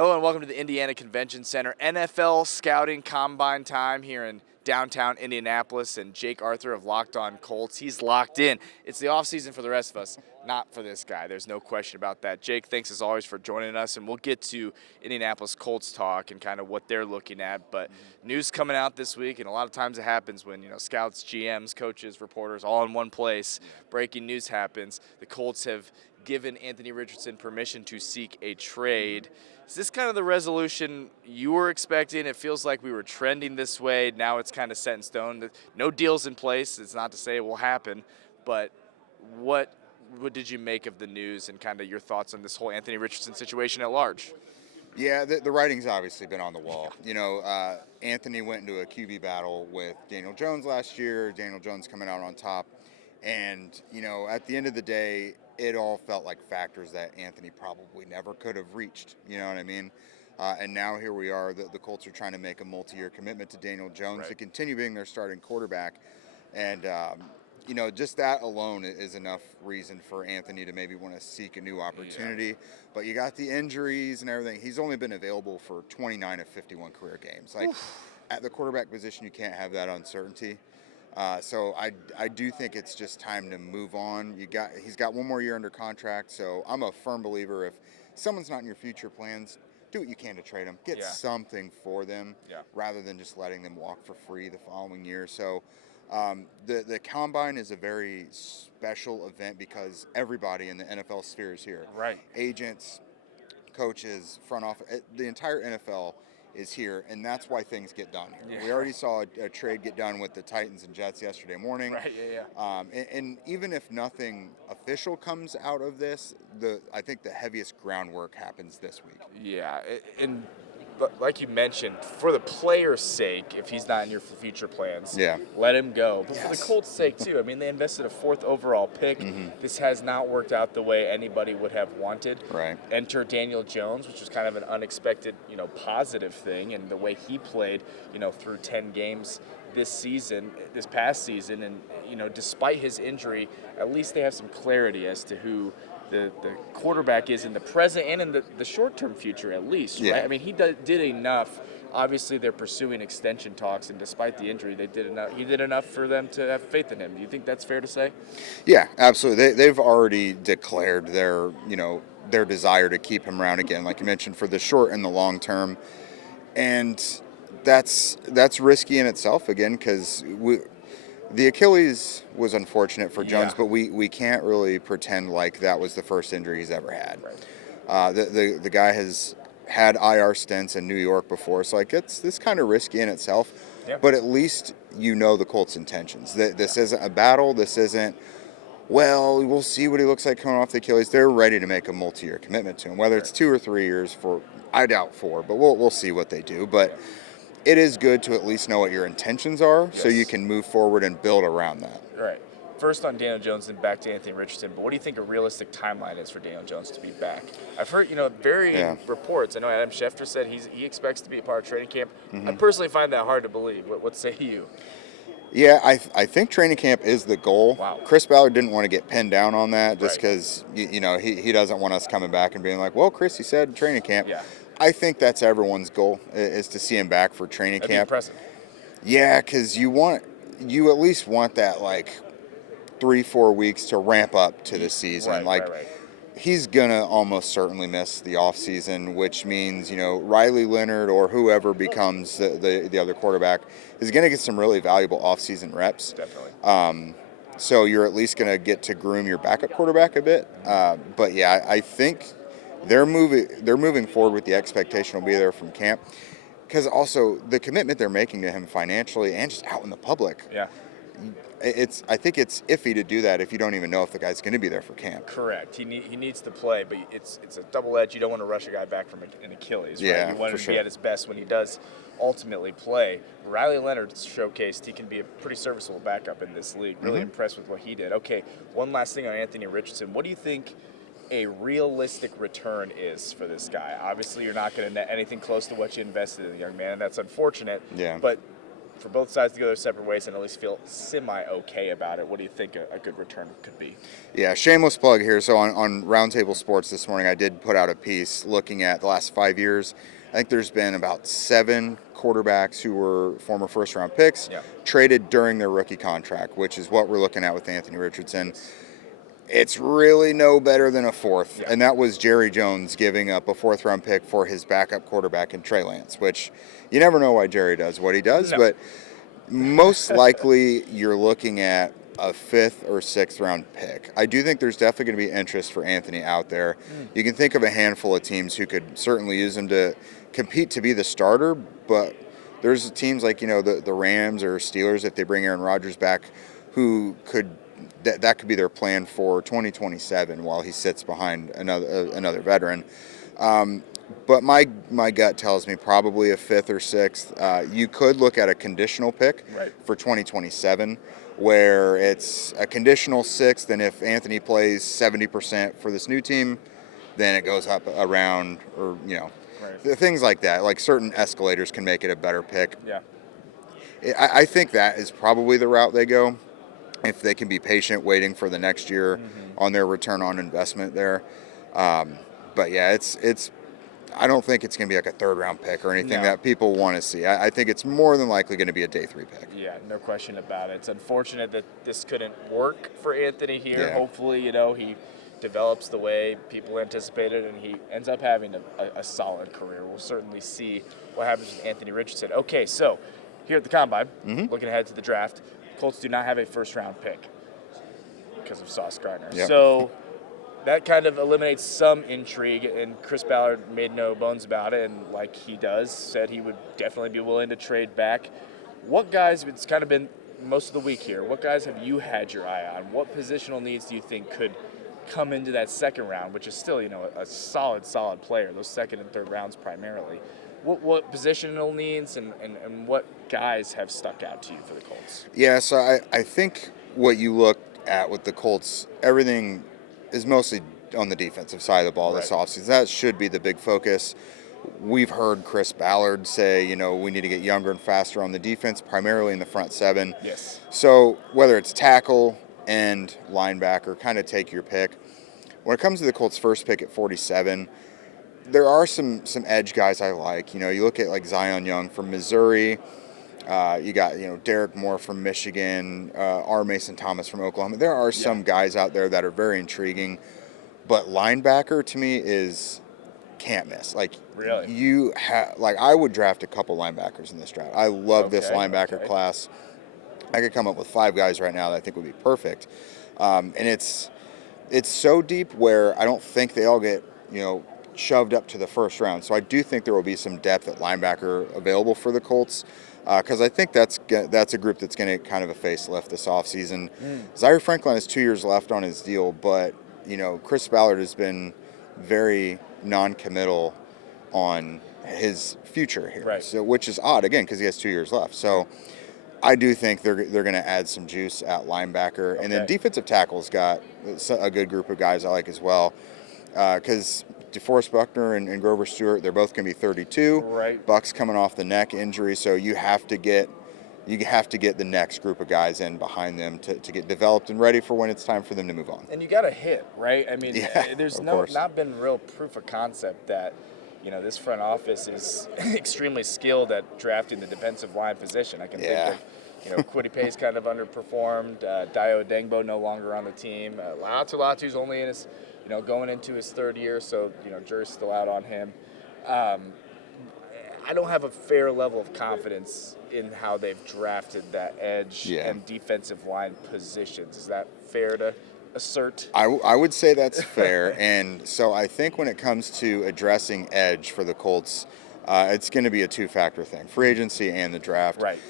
Hello and welcome to the Indiana Convention Center. NFL scouting combine time here in downtown Indianapolis, and Jake Arthur of LockedOn Colts, he's locked in. It's the offseason for the rest of us, not for this guy. There's no question about that. Jake, thanks as always for joining us, and we'll get to Indianapolis Colts talk and kind of what they're looking at. But news coming out this week, and a lot of times it happens when, scouts, GMs, coaches, reporters all in one place. Breaking news happens. The Colts have given Anthony Richardson permission to seek a trade. Is this kind of the resolution you were expecting? It feels like we were trending this way. Now it's kind of set in stone. No deal's in place. It's not to say it will happen, but what did you make of the news and kind of your thoughts on this whole Anthony Richardson situation at large? Yeah, the writing's obviously been on the wall. Anthony went into a QB battle with Daniel Jones last year. Daniel Jones coming out on top. And, at the end of the day, it all felt like factors that Anthony probably never could have reached. You know what I mean? And now here we are. The Colts are trying to make a multi-year commitment to Daniel Jones to continue being their starting quarterback. And, just that alone is enough reason for Anthony to maybe want to seek a new opportunity. Yeah. But you got the injuries and everything. He's only been available for 29 of 51 career games. At the quarterback position, you can't have that uncertainty. So I do think it's just time to move on. He's got one more year under contract, so I'm a firm believer if someone's not in your future plans, do what you can to trade them. Get something for them rather than just letting them walk for free the following year. So the Combine is a very special event because everybody in the NFL sphere is here. Right. Agents, coaches, front office, the entire NFL is here, and that's why things get done here. Yeah. We already saw a trade get done with the Titans and Jets yesterday morning. Right, yeah. And even if nothing official comes out of this, I think the heaviest groundwork happens this week. Yeah, but like you mentioned, for the player's sake, if he's not in your future plans, let him go. But for the Colts' sake, too, I mean, they invested a 4th overall pick. Mm-hmm. This has not worked out the way anybody would have wanted. Right. Enter Daniel Jones, which was kind of an unexpected, positive thing, and the way he played, through 10 games this past season, and, despite his injury, at least they have some clarity as to who the quarterback is in the present and in the short-term future, at least, right? I mean, he did enough. Obviously, they're pursuing extension talks, and despite the injury, he did enough for them to have faith in him. Do you think that's fair to say? Yeah, absolutely. They've already declared their desire to keep him around again, like you mentioned, for the short and the long term. And that's risky in itself, again, because the Achilles was unfortunate for Jones, but we can't really pretend like that was the first injury he's ever had. Right. The guy has had IR stints in New York before, so it's kind of risky in itself. Yeah. But at least the Colts' intentions. This isn't a battle. This isn't, we'll see what he looks like coming off the Achilles. They're ready to make a multi-year commitment to him, whether it's 2 or 3 years. I doubt 4, but we'll see what they do. But it is good to at least know what your intentions are so you can move forward and build around that. Right. First on Daniel Jones and back to Anthony Richardson, but what do you think a realistic timeline is for Daniel Jones to be back? I've heard, varying reports. I know Adam Schefter said he expects to be a part of training camp. Mm-hmm. I personally find that hard to believe. What say you? Yeah, I think training camp is the goal. Wow. Chris Ballard didn't want to get pinned down on that just because, he doesn't want us coming back and being like, well, Chris, he said training camp. Yeah. I think that's everyone's goal, is to see him back for training That'd camp. Be impressive. Yeah, because you at least want that 3-4 weeks to ramp up to the season. Right. He's gonna almost certainly miss the off season, which means Riley Leonard or whoever becomes the other quarterback is gonna get some really valuable off season reps. Definitely. So you're at least gonna get to groom your backup quarterback a bit. But yeah, I think they're moving forward with the expectation will be there from camp, because also the commitment they're making to him financially and just out in the public. Yeah. I think it's iffy to do that if you don't even know if the guy's going to be there for camp. Correct. He needs to play, but it's a double edge. You don't want to rush a guy back from an Achilles. Right? Yeah, you want him for to be at his best when he does ultimately play. Riley Leonard showcased he can be a pretty serviceable backup in this league. Really impressed with what he did. Okay, one last thing on Anthony Richardson. What do you think a realistic return is for this guy? Obviously, you're not going to net anything close to what you invested in the young man, and that's unfortunate. Yeah. But for both sides to go their separate ways and at least feel semi-okay about it, what do you think a good return could be? Yeah, shameless plug here. So on Roundtable Sports this morning, I did put out a piece looking at the last 5 years. I think there's been about 7 quarterbacks who were former first-round picks traded during their rookie contract, which is what we're looking at with Anthony Richardson. It's really no better than a fourth, and that was Jerry Jones giving up a 4th-round pick for his backup quarterback in Trey Lance, which you never know why Jerry does what he does, but most likely you're looking at a 5th or 6th-round pick. I do think there's definitely going to be interest for Anthony out there. You can think of a handful of teams who could certainly use him to compete to be the starter, but there's teams like, the Rams or Steelers, if they bring Aaron Rodgers back, who could that could be their plan for 2027 while he sits behind another veteran. But my gut tells me probably a 5th or 6th. You could look at a conditional pick for 2027, where it's a conditional 6th, and if Anthony plays 70% for this new team, then it goes up around, or things like that. Like certain escalators can make it a better pick. Yeah, I think that is probably the route they go, if they can be patient waiting for the next year on their return on investment there. But yeah, it's I don't think it's going to be like a 3rd-round pick or anything that people want to see. I think it's more than likely going to be a day 3 pick. Yeah, no question about it. It's unfortunate that this couldn't work for Anthony here. Yeah. Hopefully, he develops the way people anticipated and he ends up having a solid career. We'll certainly see what happens with Anthony Richardson. Okay, so here at the Combine, looking ahead to the draft, Colts do not have a 1st-round pick because of Sauce Gardner. Yep. So that kind of eliminates some intrigue, and Chris Ballard made no bones about it, and like he does, said he would definitely be willing to trade back. What guys, it's kind of been most of the week here, what guys have you had your eye on? What positional needs do you think could come into that 2nd round, which is still, a solid player, those 2nd and 3rd rounds primarily? What positional needs and what guys have stuck out to you for the Colts? Yeah, so I think what you look at with the Colts, everything is mostly on the defensive side of the ball this offseason. That should be the big focus. We've heard Chris Ballard say, we need to get younger and faster on the defense, primarily in the front 7. Yes. So whether it's tackle, end, linebacker, kind of take your pick. When it comes to the Colts' first pick at 47, there are some edge guys I like. You look at like Zion Young from Missouri. You got, Derek Moore from Michigan, R. Mason Thomas from Oklahoma. There are some guys out there that are very intriguing, but linebacker to me is can't miss. Like, really, I would draft a couple linebackers in this draft. I love this linebacker class. I could come up with 5 guys right now that I think would be perfect, and it's so deep where I don't think they all get shoved up to the 1st round. So I do think there will be some depth at linebacker available for the Colts. Because I think that's a group that's going to kind of a facelift this offseason. Zaire Franklin has 2 years left on his deal, but, Chris Ballard has been very non-committal on his future here, so, which is odd, again, because he has 2 years left. So I do think they're going to add some juice at linebacker. And then defensive tackle's got a good group of guys I like as well, because DeForest Buckner and Grover Stewart, they're both going to be 32. Right. Buck's coming off the neck injury, so you have to get the next group of guys in behind them to get developed and ready for when it's time for them to move on. And you got to hit, right? I mean, there's not been real proof of concept that this front office is extremely skilled at drafting the defensive line position. I can think of Kwity Paye's kind of underperformed. Dio Dengbo no longer on the team. Latu's only in his going into his 3rd year, so jury's still out on him. I don't have a fair level of confidence in how they've drafted that edge and defensive line positions. Is that fair to assert? I would say that's fair, and so I think when it comes to addressing edge for the Colts, it's going to be a 2-factor thing: free agency and the draft. Right.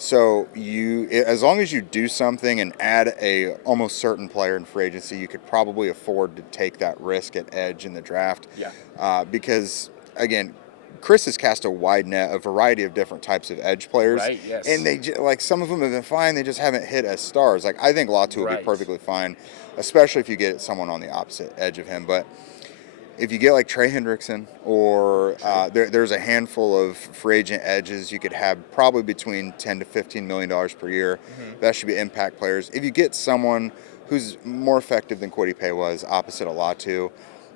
So as long as you do something and add a almost certain player in free agency, you could probably afford to take that risk at edge in the draft. Yeah. Because again, Chris has cast a wide net, a variety of different types of edge players. Right. Yes. And they some of them have been fine. They just haven't hit as stars. Like I think Latu will be perfectly fine, especially if you get someone on the opposite edge of him. But if you get like Trey Hendrickson, or there's a handful of free agent edges you could have probably between $10 to $15 million per year. That should be impact players. If you get someone who's more effective than Kwity Paye was opposite of Latu,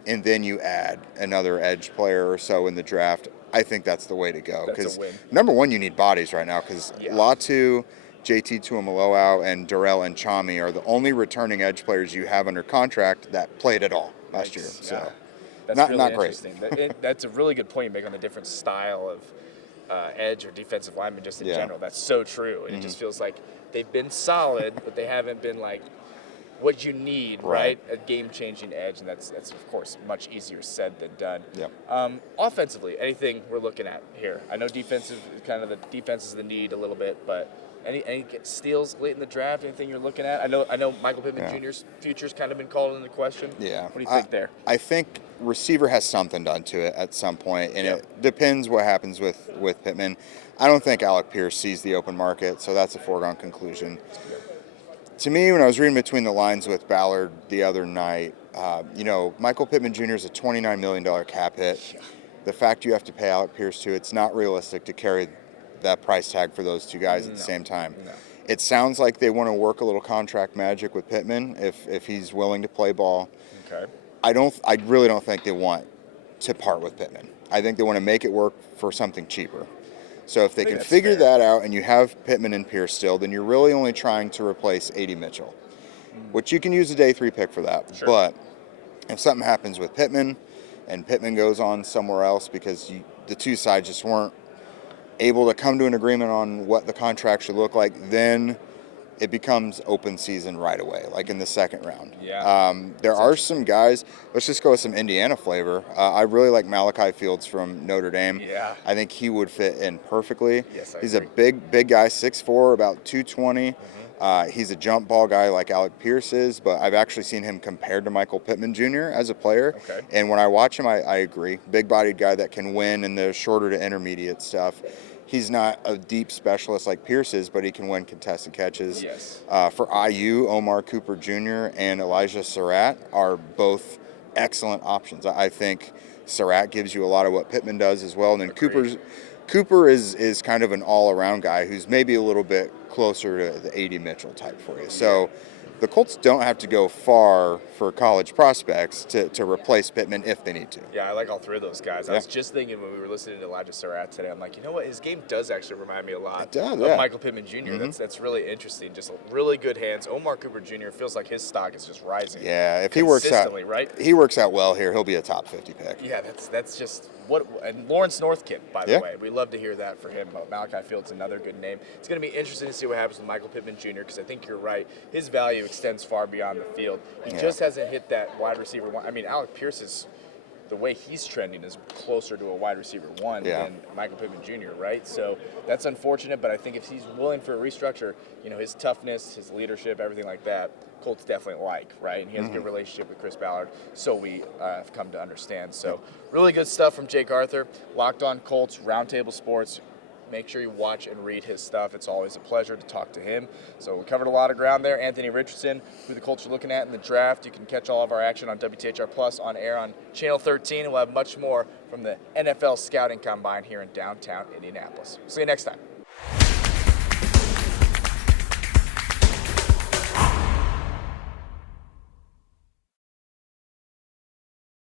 and then you add another edge player or so in the draft, I think that's the way to go. Because number one, you need bodies right now, because Latu, JT Tuimoloau, and Darrell and Chami are the only returning edge players you have under contract that played at all last year. So that's not, really not great. interesting. That's a really good point you make on the different style of edge or defensive lineman just in general. That's so true. And it just feels like they've been solid, but they haven't been like what you need, right? A game-changing edge, and that's of course much easier said than done. Offensively, anything we're looking at here? I know defensive is the need a little bit, but any steals late in the draft? Anything you're looking at? I know Michael Pittman Jr.'s future's kind of been called into question. What do you think there? I think receiver has something done to it at some point, and it depends what happens with Pittman. I don't think Alec Pierce sees the open market, so that's a foregone conclusion. To me, when I was reading between the lines with Ballard the other night, Michael Pittman Jr. is a $29 million cap hit. The fact you have to pay Alec Pierce too, it's not realistic to carry that price tag for those two guys at the same time. It sounds like they want to work a little contract magic with Pittman if he's willing to play ball. I really don't think they want to part with Pittman. I think they want to make it work for something cheaper. So if they can figure that out and you have Pittman and Pierce still, then you're really only trying to replace A.D. Mitchell, which you can use a day 3 pick for that. But if something happens with Pittman and Pittman goes on somewhere else because the two sides just weren't able to come to an agreement on what the contract should look like, then it becomes open season right away, like in the second round. There are some guys, let's just go with some Indiana flavor. I really like Malachi Fields from Notre Dame. I think he would fit in perfectly. He's a big guy, 6'4", about 220. He's a jump ball guy like Alec Pierce is, but I've actually seen him compared to Michael Pittman Jr. as a player. And when I watch him, I agree. Big-bodied guy that can win in the shorter to intermediate stuff. He's not a deep specialist like Pierce is, but he can win contested catches. For IU, Omar Cooper Jr. and Elijah Surratt are both excellent options. I think Surratt gives you a lot of what Pittman does as well. And then Cooper is kind of an all-around guy who's maybe a little bit closer to the A.D. Mitchell type for you. So the Colts don't have to go far for college prospects to replace Pittman if they need to. I like all three of those guys. I was just thinking when we were listening to Elijah Surratt today, I'm like, you know what? His game does actually remind me a lot of Michael Pittman Jr. That's really interesting. Just really good hands. Omar Cooper Jr. feels like his stock is just rising. If he works out well here, he'll be a top 50 pick. That's just what. And Lawrence Northkipp, by the way, we love to hear that for him. Malachi Fields, another good name. It's going to be interesting to see what happens with Michael Pittman Jr. because I think you're right. His value extends far beyond the field. He just hasn't hit that wide receiver one. I mean, Alec Pierce is, the way he's trending is closer to a wide receiver one than Michael Pittman Jr., right? So that's unfortunate, but I think if he's willing for a restructure, his toughness, his leadership, everything like that, Colts definitely like, right? And he has a good relationship with Chris Ballard, so we have come to understand. So really good stuff from Jake Arthur. LockedOn Colts, Roundtable Sports. Make sure you watch and read his stuff. It's always a pleasure to talk to him. So we covered a lot of ground there. Anthony Richardson, who the Colts are looking at in the draft. You can catch all of our action on WTHR Plus on air on Channel 13. And we'll have much more from the NFL Scouting Combine here in downtown Indianapolis. See you next time.